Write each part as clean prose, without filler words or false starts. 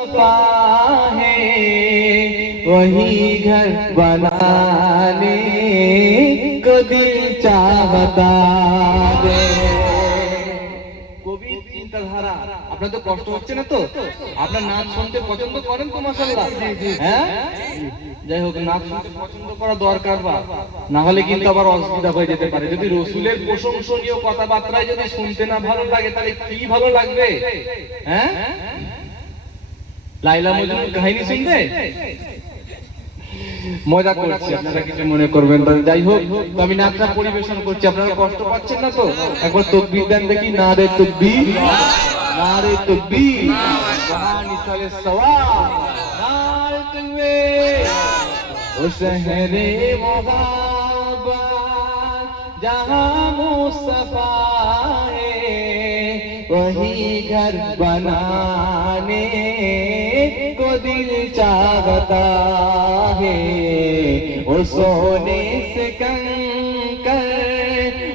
मुस्तफा है वही घर बनाने को दिल चाहता है। কবির চিন্তাধারা। আপনার তো কষ্ট হচ্ছে না তো? আপনার নাচ শুনতে পছন্দ করেন তো মাশাআল্লাহ? হ্যাঁ, যাই হোক, নাচ শুনতে পছন্দ করা দরকার, বা না হলে কিন্তু আবার অসুবিধা হয়ে যেতে পারে। যদি রসুলের প্রশংসনীয় কথাবার্তায় যদি শুনতে না ভালো লাগে, তাহলে কি ভালো লাগবে? হ্যাঁ, লাইলা মজনুর কাহিনী শুনবে? মজা করছি, আপনারা কিছু মনে করবেন না। যাই হোক, আমি নাচটা পরিবেশন করছি, আপনারা কষ্ট পাচ্ছেন না তো? একবার তাকবীর দেন দেখি, নারে তাকবীর, নারে তাকবীর, ওয়া নিসালে সওয়াব, নারে তাকবীর। ও শহরে মোহাব্বত जहां मुस्तफा है वही घर बनाने को दिल चाहता है। वो सोने से कंकर,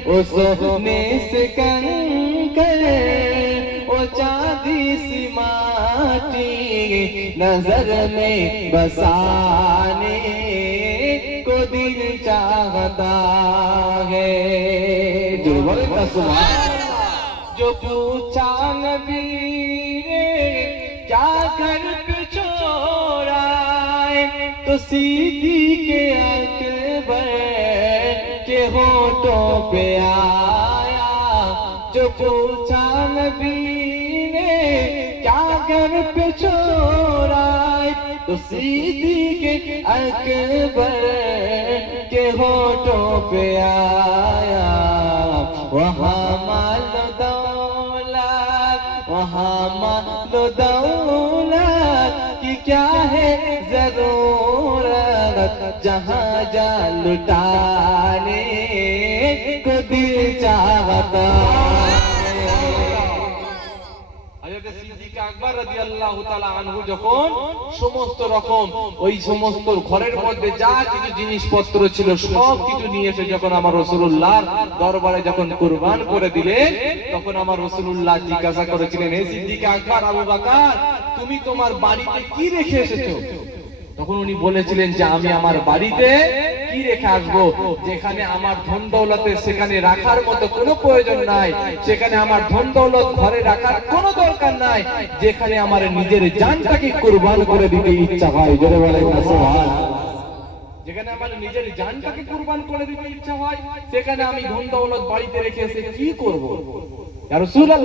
वो सोने से कंकर, वो चांदी सी माटी नजर में बसाने को दिल चाहता है। जो बोले ना सुभान अल्लाह। जो पूछा नबी ने क्या घर पे छोड़ा है, तो सिद्दीक़ अकबर के होठों पे आया। जो पूछा नबी ने क्या घर पे छोड़ा है, तो सिद्दीक़ अकबर के होठों पे आया। वहाँ मालो दौलत, वहाँ मालो दौलत की क्या है जरूरत, जहाँ जा लुटाने को दिल चाहता। আকবর রাদিয়াল্লাহু তাআলা আনহু যখন সমস্ত রকম ওই সমস্ত ঘরের মধ্যে যা কিছু জিনিসপত্র ছিল সব কিছু নিয়ে এসে যখন আমার রাসূলুল্লাহর দরবারে যখন কুরবান করে দিলেন, তখন আমার রাসূলুল্লাহ জিজ্ঞাসা করেছিলেন, হে সিদ্দিক আকবর, আবু বকর, তুমি তোমার বাড়িতে কি রেখে এসেছো? তখন উনি বলেছিলেন যে আমি আমার বাড়িতে কি রেখে আসবো, যেখানে আমার ধন দৌলতে সেখানে রাখার মতো কোনো প্রয়োজন নাই, সেখানে আমার ধন দৌলত ঘরে রাখার কোনো দরকার নাই, যেখানে আমার নিজের জানটাকে কুরবান করে দিতে ইচ্ছা হয়। জোরে বলেন না সুবহানাল্লাহ। যেখানে আমার নিজের জানটাকে কুরবান করে দিতে ইচ্ছা হয়, সেখানে আমি ধন দৌলত বাড়িতে রেখে এসে কি করব? ইয়া রাসূলুল্লাহ।